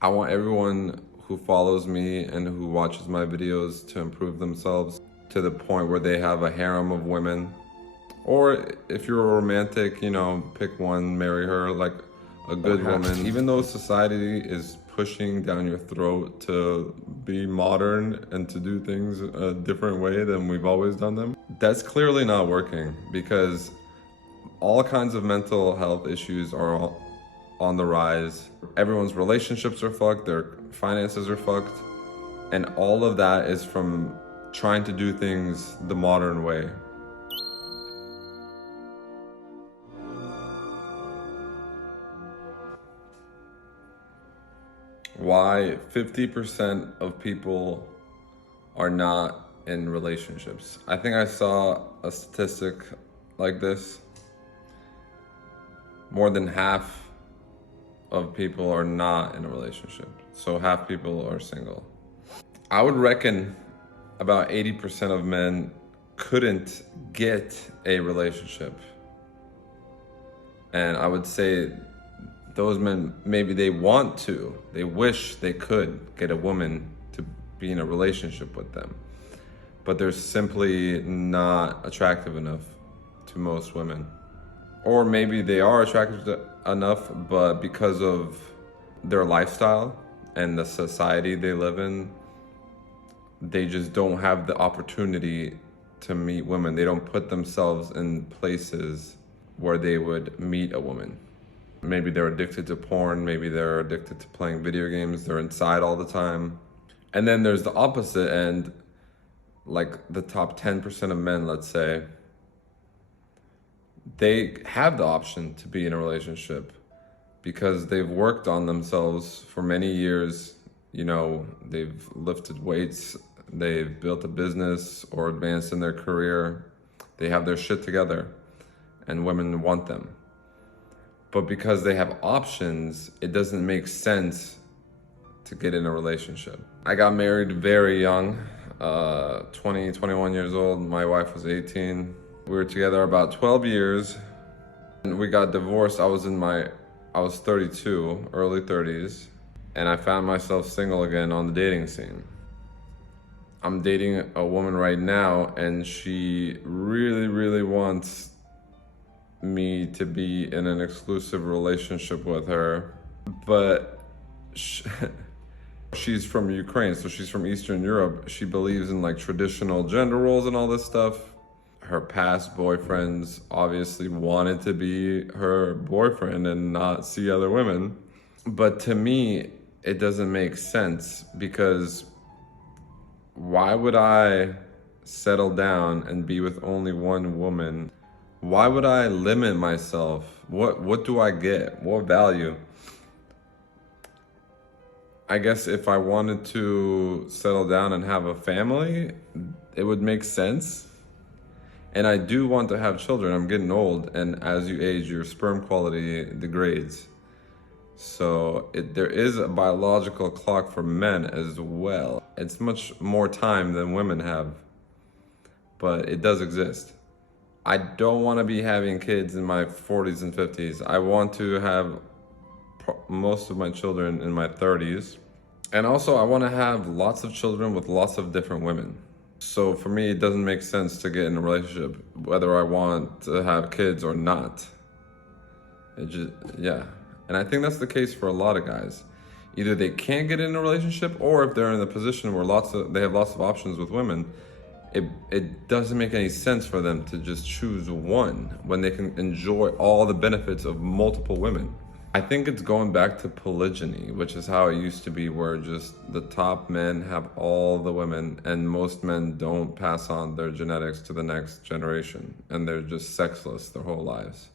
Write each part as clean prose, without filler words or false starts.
I want everyone who follows me and who watches my videos to improve themselves to the point where they have a harem of women. Or if you're a romantic, pick one, marry her, like a good woman. Even though society is pushing down your throat to be modern and to do things a different way than we've always done them, that's clearly not working, because all kinds of mental health issues are on the rise. Everyone's relationships are fucked, their finances are fucked, and all of that is from trying to do things the modern way. Why 50% of people are not in relationships. I think I saw a statistic like this. More than half of people are not in a relationship. So half people are single. I would reckon about 80% of men couldn't get a relationship. And I would say those men, maybe they want to, they wish they could get a woman to be in a relationship with them, but they're simply not attractive enough to most women. Or maybe they are attractive enough, but because of their lifestyle and the society they live in, they just don't have the opportunity to meet women. They don't put themselves in places where they would meet a woman. Maybe they're addicted to porn, maybe they're addicted to playing video games, they're inside all the time. And then there's the opposite end, like the top 10% of men, let's say. They have the option to be in a relationship because they've worked on themselves for many years. They've lifted weights, they've built a business or advanced in their career. They have their shit together and women want them. But because they have options, it doesn't make sense to get in a relationship. I got married very young, 21 years old. My wife was 18. We were together about 12 years. And we got divorced. I was 32, early 30s. And I found myself single again on the dating scene. I'm dating a woman right now, and she really, really wants me to be in an exclusive relationship with her, but she's from Ukraine, so she's from Eastern Europe. She believes in like traditional gender roles and all this stuff. Her past boyfriends obviously wanted to be her boyfriend and not see other women. But to me, it doesn't make sense, because why would I settle down and be with only one woman? Why would I limit myself? What do I get? What value? I guess if I wanted to settle down and have a family, it would make sense. And I do want to have children. I'm getting old, and as you age, your sperm quality degrades. So there is a biological clock for men as well. It's much more time than women have, but it does exist. I don't want to be having kids in my 40s and 50s. I want to have most of my children in my 30s. And also I want to have lots of children with lots of different women. So for me, it doesn't make sense to get in a relationship, whether I want to have kids or not. Yeah. And I think that's the case for a lot of guys. Either they can't get in a relationship, or if they're in a position where they have lots of options with women, it doesn't make any sense for them to just choose one when they can enjoy all the benefits of multiple women. I think it's going back to polygyny, which is how it used to be, where just the top men have all the women and most men don't pass on their genetics to the next generation, and they're just sexless their whole lives.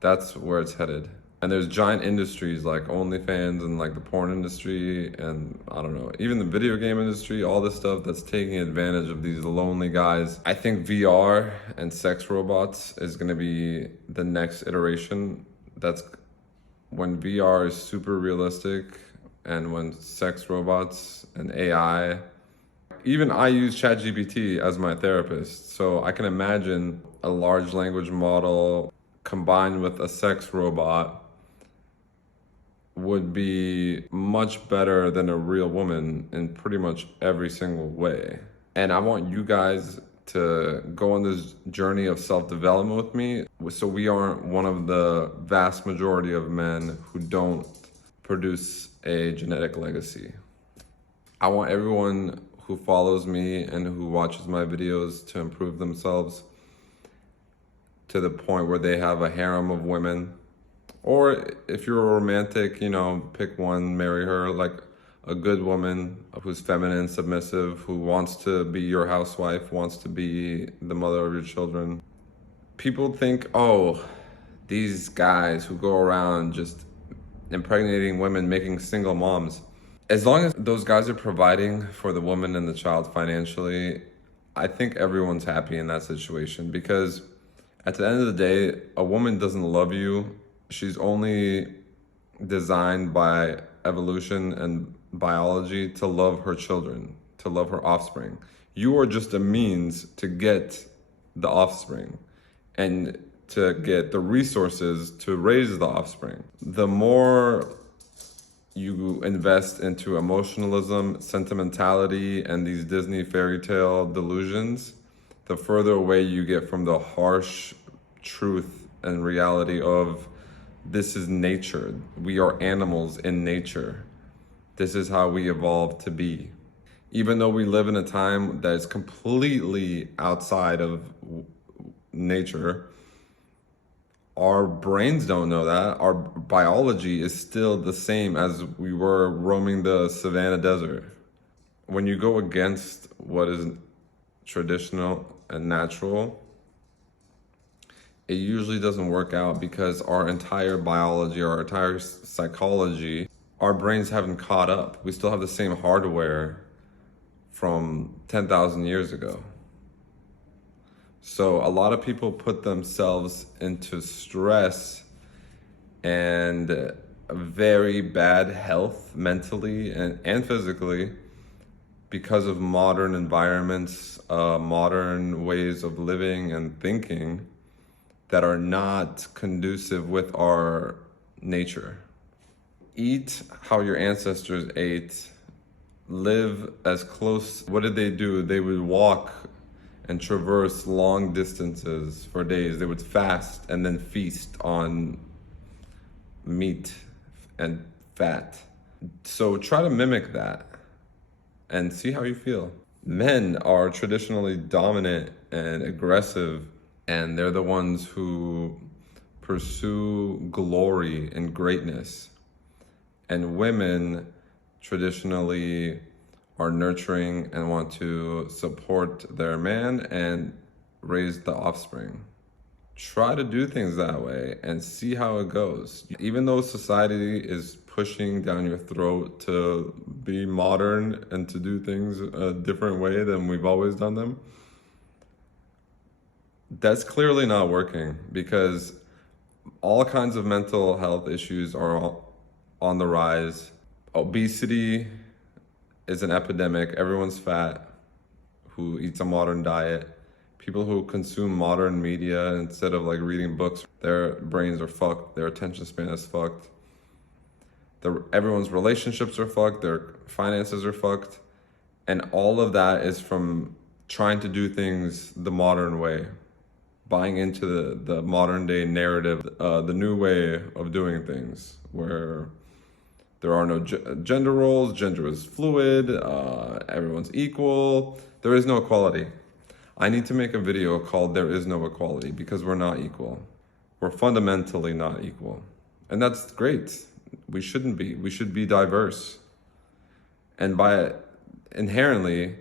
That's where it's headed. And there's giant industries like OnlyFans and like the porn industry, and I don't know, even the video game industry, all this stuff that's taking advantage of these lonely guys. I think VR and sex robots is gonna be the next iteration. That's when VR is super realistic, and when sex robots and AI, even I use ChatGPT as my therapist. So I can imagine a large language model combined with a sex robot would be much better than a real woman in pretty much every single way. And I want you guys to go on this journey of self-development with me, so we aren't one of the vast majority of men who don't produce a genetic legacy. I want everyone who follows me and who watches my videos to improve themselves to the point where they have a harem of women. Or if you're a romantic, pick one, marry her, like a good woman who's feminine, submissive, who wants to be your housewife, wants to be the mother of your children. People think, oh, these guys who go around just impregnating women, making single moms. As long as those guys are providing for the woman and the child financially, I think everyone's happy in that situation, because at the end of the day, a woman doesn't love you. She's only designed by evolution and biology to love her children, to love her offspring. You are just a means to get the offspring and to get the resources to raise the offspring. The more you invest into emotionalism, sentimentality, and these Disney fairy tale delusions, the further away you get from the harsh truth and reality of this is nature. We are animals in nature. This is how we evolved to be. Even though we live in a time that is completely outside of nature, our brains don't know that. Our biology is still the same as we were roaming the savannah desert. When you go against what is traditional and natural, it usually doesn't work out, because our entire biology, our entire psychology, our brains haven't caught up. We still have the same hardware from 10,000 years ago. So a lot of people put themselves into stress and very bad health mentally and physically because of modern environments, modern ways of living and thinking that are not conducive with our nature. Eat how your ancestors ate. Live as close. What did they do? They would walk and traverse long distances for days. They would fast and then feast on meat and fat. So try to mimic that and see how you feel. Men are traditionally dominant and aggressive, and they're the ones who pursue glory and greatness. And women traditionally are nurturing and want to support their man and raise the offspring. Try to do things that way and see how it goes. Even though society is pushing down your throat to be modern and to do things a different way than we've always done them, that's clearly not working, because all kinds of mental health issues are on the rise. Obesity is an epidemic. Everyone's fat who eats a modern diet. People who consume modern media instead of like reading books, their brains are fucked, their attention span is fucked. Everyone's relationships are fucked, their finances are fucked. And all of that is from trying to do things the modern way, buying into the modern day narrative, the new way of doing things, where there are no gender roles, gender is fluid, everyone's equal. There is no equality. I need to make a video called There Is No Equality, because we're not equal. We're fundamentally not equal. And that's great. We shouldn't be. We should be diverse. And by inherently,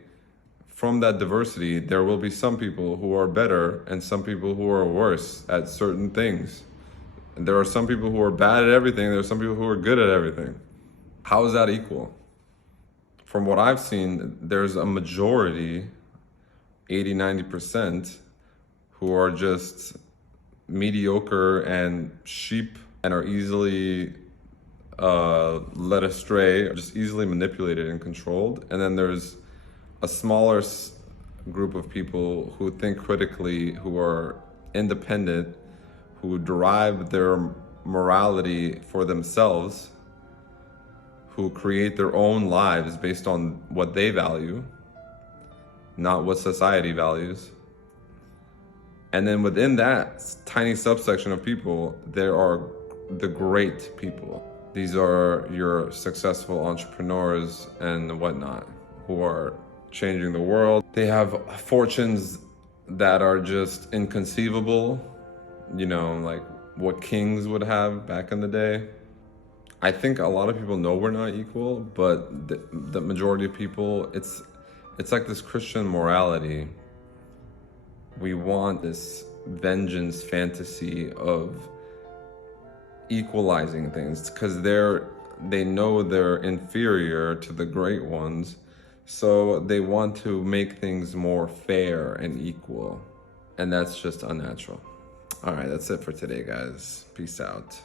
from that diversity, there will be some people who are better and some people who are worse at certain things. And there are some people who are bad at everything. There are some people who are good at everything. How is that equal? From what I've seen, there's a majority, 80-90%, who are just mediocre and sheep and are easily led astray, or just easily manipulated and controlled. And then there's a smaller group of people who think critically, who are independent, who derive their morality for themselves who create their own lives based on what they value, not what society values. And then within that tiny subsection of people, there are the great people. These are your successful entrepreneurs and whatnot who are changing the world. They have fortunes that are just inconceivable, like what kings would have back in the day. I think a lot of people know we're not equal, but the majority of people, it's like this Christian morality. We want this vengeance fantasy of equalizing things because they know they're inferior to the great ones, so they want to make things more fair and equal, and that's just unnatural. All right, that's it for today, guys. Peace out.